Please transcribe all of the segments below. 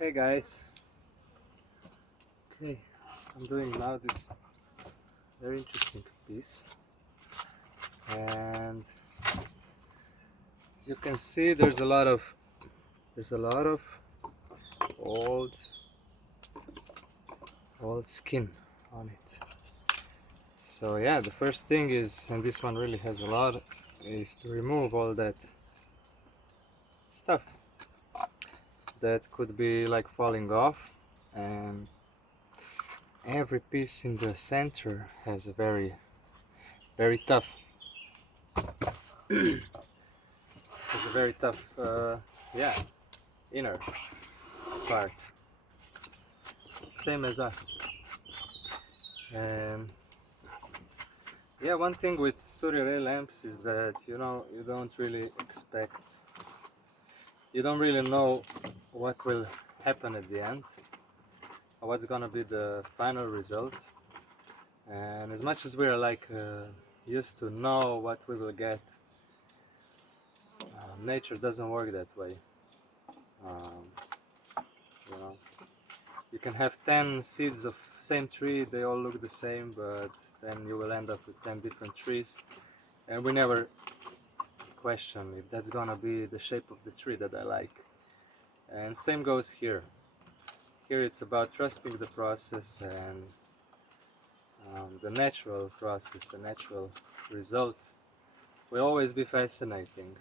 Hey guys, okay, I'm doing now this very interesting piece, and as you can see, there's a lot of old skin on it. So yeah, the first thing is, and this one really has a lot, is to remove all that stuff that could be like falling off, and every piece in the center has a very tough yeah, inner part, same as us. And yeah, one thing with SuryaRay lamps is that you don't really know what will happen at the end, or what's gonna be the final result. And as much as we are like used to know what we will get, nature doesn't work that way. um, you know you can have 10 seeds of same tree, they all look the same, but then you will end up with 10 different trees, and we never question if that's gonna be the shape of the tree that I like. And same goes here. Here it's about trusting the process, and the natural process, the natural result will always be fascinating.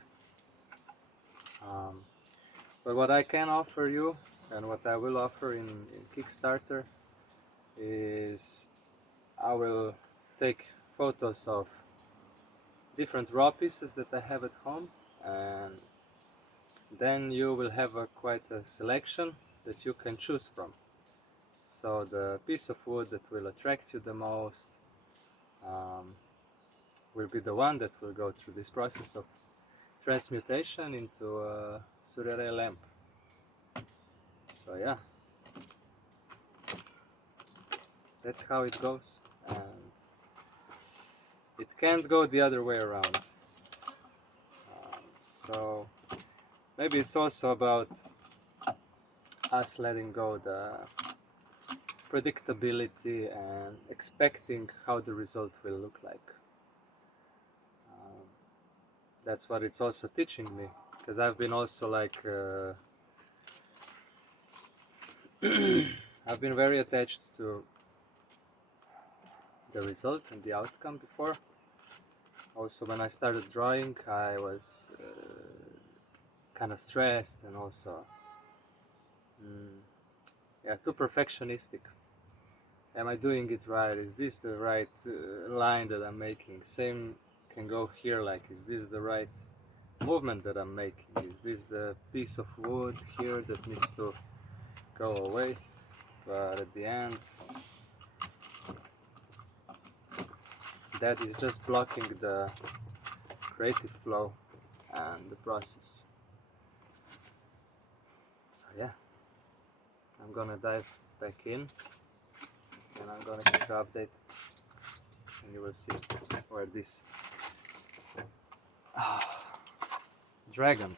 um, but what I can offer you, and what I will offer in Kickstarter, is I will take photos of different raw pieces that I have at home, and then you will have quite a selection that you can choose from. So the piece of wood that will attract you the most will be the one that will go through this process of transmutation into a SuryaRay lamp. So yeah, that's how it goes, and it can't go the other way around. So maybe it's also about us letting go the predictability and expecting how the result will look like. That's what it's also teaching me, because I've been also like I've been very attached to the result and the outcome before. Also, when I started drawing, I was kind of stressed, and also yeah, too perfectionistic. Am I doing it right? Is this the right line that I'm making? Same can go here, like, is this the right movement that I'm making? Is this the piece of wood here that needs to go away? But at the end, that is just blocking the creative flow and the process. So yeah, I'm gonna dive back in, and I'm gonna keep you updated, and you will see where this dragon